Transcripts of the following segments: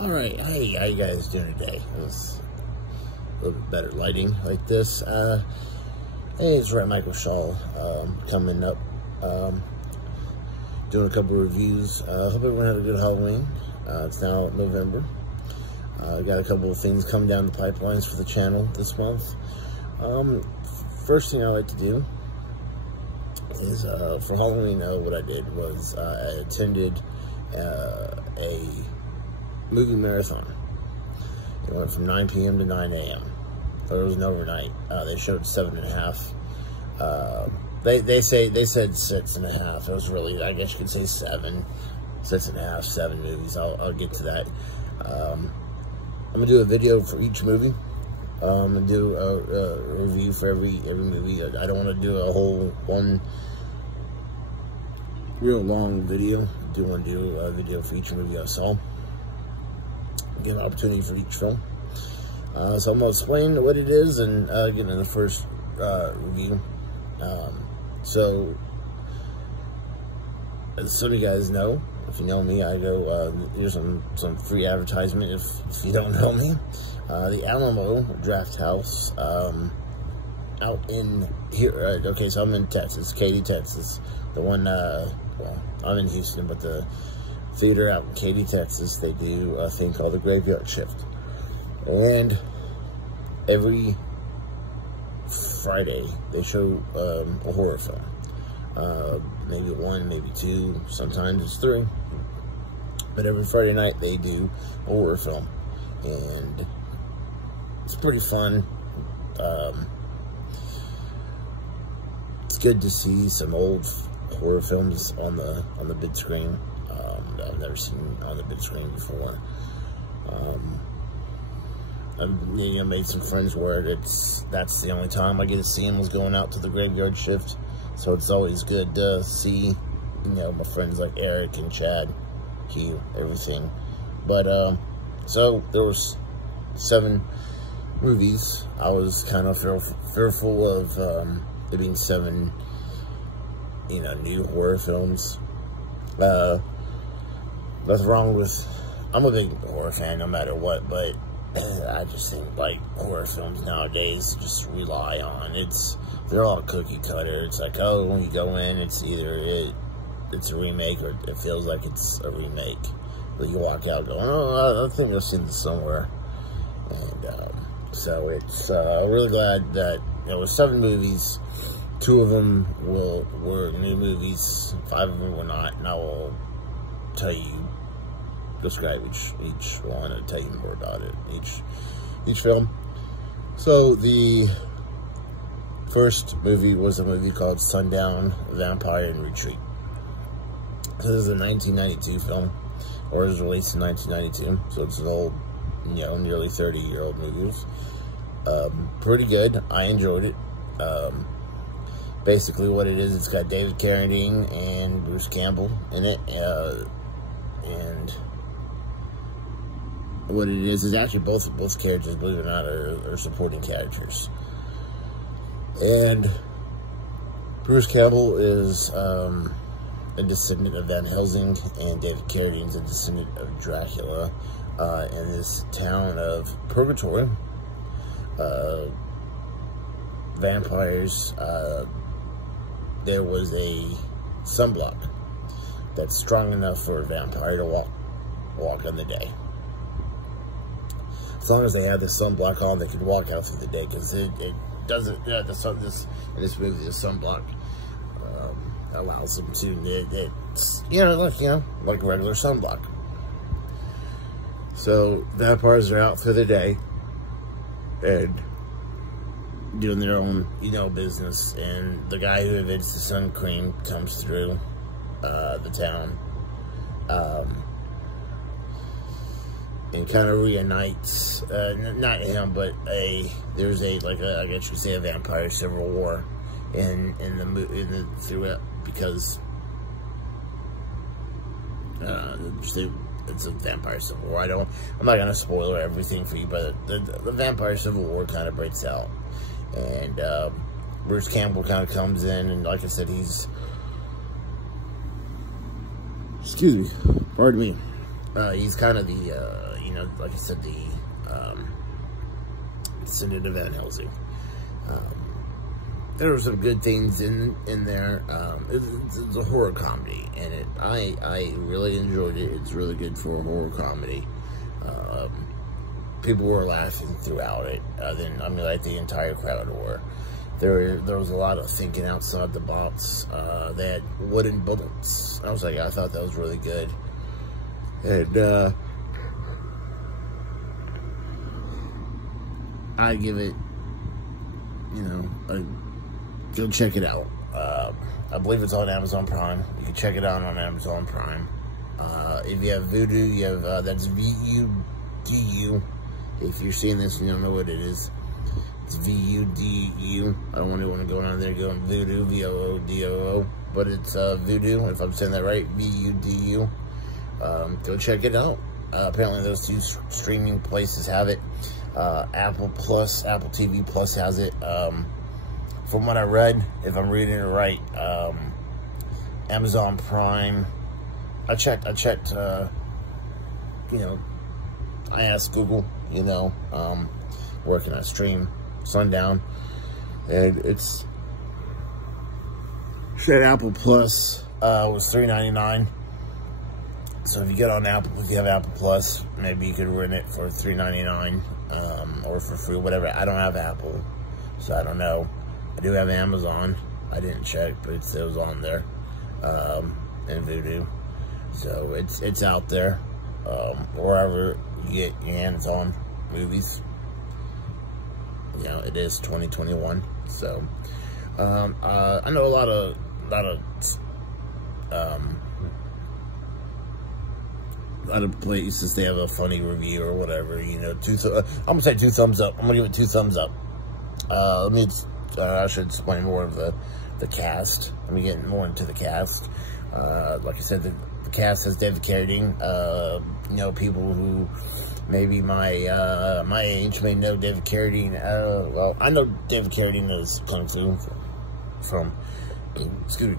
Alright, hey, how you guys doing today? It's a little bit better lighting like this. Hey, it's Red Michael Shaw, coming up, doing a couple reviews. Hope everyone had a good Halloween. It's now November. Got a couple of things coming down the pipelines for the channel this month. First thing I like to do is, for Halloween, what I did was I attended a movie marathon. It went from 9 p.m. to 9 a.m. It was an overnight. They showed 7.5. They said 6.5. It was really, I guess you could say 7. 6.5, 7 movies. I'll get to that. I'm gonna do a video for each movie. I'm gonna do a review for every movie. I don't want to do a whole one real long video. I do want to do a video for each movie I saw. Get an opportunity for each film. So I'm going to explain what it is and get into the first review. So, as some of you guys know, if you know me, I go, here's some free advertisement if you don't know me. The Alamo Draft House, out in here, okay, so I'm in Texas, Katy, Texas. The one, well, I'm in Houston, but the theater out in Katy, Texas, they do a thing called the Graveyard Shift. And every Friday, they show a horror film. Maybe 1, maybe 2, sometimes it's 3. But every Friday night, they do a horror film. And it's pretty fun. It's good to see some old horror films on the big screen. I've never seen on the big screen before. I've made some friends where that's the only time I get to see them was going out to the Graveyard Shift. So it's always good to see, my friends like Eric and Chad, Q, everything. But, so there was 7 movies. I was kind of fearful of, there being 7, new horror films. Nothing wrong with, I'm a big horror fan no matter what, but I just think, like, horror films nowadays just rely on, they're all cookie cutter. It's like, oh, when you go in, it's either it's a remake or it feels like it's a remake. But you walk out going, oh, I think I've seen this somewhere. And, so it's, really glad that, with 7 movies, 2 of them were new movies, 5 of them were not, and I will describe each one and tell you more about it, each film. So the first movie was a movie called Sundown, Vampire in Retreat. This is a 1992 film, or it was released in 1992, so it's an old, nearly 30-year-old movie. Pretty good. I enjoyed it. Basically what it is, it's got David Carradine and Bruce Campbell in it, and what it is actually both characters, believe it or not, are supporting characters. And Bruce Campbell is a descendant of Van Helsing, and David Carradine is a descendant of Dracula in this town of Purgatory. Vampires, there was a sunblock that's strong enough for a vampire to walk in the day. As long as they have the sunblock on, they can walk out through the day, because it doesn't, in this movie, the sunblock allows them to, it's, like a regular sunblock. So, vampires are out for the day, and doing their own, business, and the guy who invents the sun cream comes through the town, and kind of reunites, not him, but there's I guess you could say, a vampire civil war throughout, because it's a vampire civil war. I'm not gonna spoil everything for you, but the vampire civil war kind of breaks out, and Bruce Campbell kind of comes in, and like I said, excuse me, pardon me. He's kind of the, you know, like I said, the descendant of Van Helsing. There were some good things in there. It's a horror comedy, and I really enjoyed it. It's really good for a horror comedy. People were laughing throughout it. Then I mean, like the entire crowd were. There was a lot of thinking outside the box. They had wooden bullets. I thought that was really good. And I give it, you know, go check it out. I believe it's on Amazon Prime. You can check it out on Amazon Prime. If you have Vudu, you have, that's V-U-D-U. If you're seeing this and you don't know what it is, it's V-U-D-U. I don't want anyone to go on there going Vudu, V-O-O-D-O-O. But it's Vudu, if I'm saying that right, V-U-D-U. Go check it out. Apparently those two streaming places have it. Apple TV Plus has it. From what I read, if I'm reading it right, Amazon Prime, I checked, you know, I asked Google, you know, where can I stream Sundown, and it's said Apple Plus was $3.99. So if you get on Apple, if you have Apple Plus, maybe you could rent it for $3.99 or for free, whatever. I don't have Apple, so I don't know. I do have Amazon. I didn't check, but it was on there, and Vudu. So it's out there, wherever you get your hands on movies. You know, it is 2021, so I know a lot of other places, they have a funny review or whatever, you know. I'm gonna say 2 thumbs up. I'm gonna give it 2 thumbs up. I should explain more of the cast. Let me get more into the cast. Like I said, the cast has David Carradine. You know, people who maybe my age may know David Carradine. Well, I know David Carradine as Kung Fu from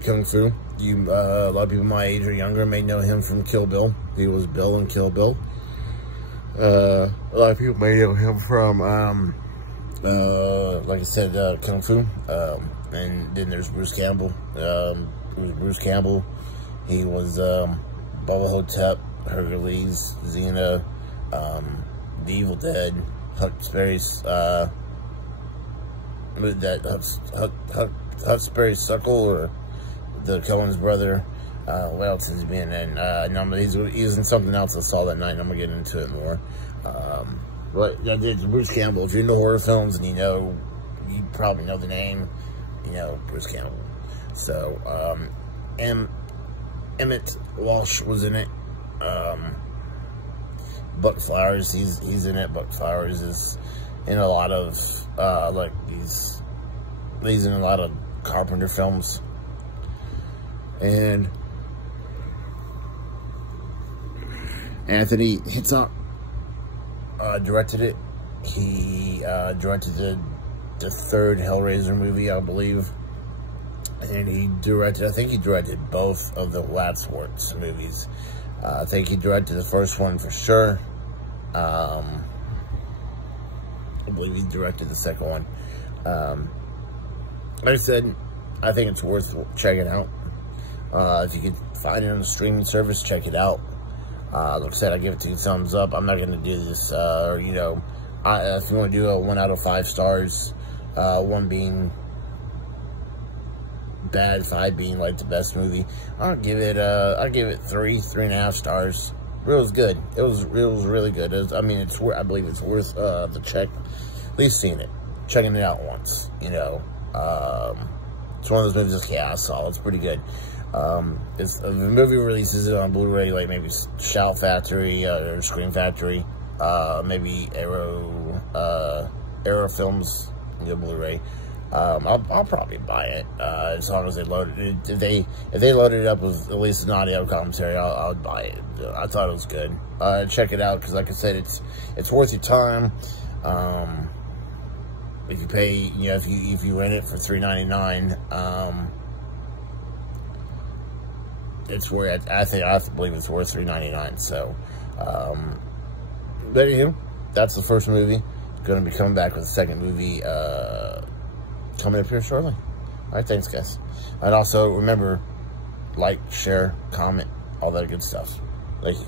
Kung Fu. A lot of people my age or younger may know him from Kill Bill. He was Bill in Kill Bill. A lot of people may know him from, like I said, Kung Fu. And then there's Bruce Campbell. He was Bubba Hotep, Hercules, Xena, The Evil Dead, Huckberry's Huckberry's Suckle, or the Coen's brother. What else has he been in? No, he was in something else I saw that night, and I'm gonna get into it more. But it's Bruce Campbell. If you know horror films and you probably know the name, you know Bruce Campbell. So, Emmett Walsh was in it. Buck Flowers, he's in it. Buck Flowers is in a lot of he's in a lot of Carpenter films. And Anthony Hitchcock directed it. He directed the 3rd Hellraiser movie, I believe. And I think he directed both of the Wadsworth movies. I think he directed the first one for sure. I believe he directed the second one. Like I said, I think it's worth checking out. If you could find it on the streaming service, check it out. Like I said, I give it 2 thumbs up. I'm not going to do this, you know, if you want to do a 1 out of 5 stars, 1 being bad, 5 being like the best movie, I'll give it 3.5 stars. It was good. It was really good. I believe it's worth the check. At least seeing it, checking it out once. You know, it's one of those movies that's I saw. It's pretty good. If the movie releases it on Blu-ray, like maybe Shout Factory or Scream Factory, maybe Arrow Films, Blu-ray. I'll probably buy it as long as they load it. If they load it up with at least an audio commentary, I'll buy it. I thought it was good. Check it out, because like I said, it's worth your time. If you pay, you know, if you rent it for $3.99, it's worth, I believe it's worth $3.99. So, but anywho, that's the first movie. Going to be coming back with a second movie coming up here shortly. All right, thanks, guys. And also, remember, like, share, comment, all that good stuff. Thank you.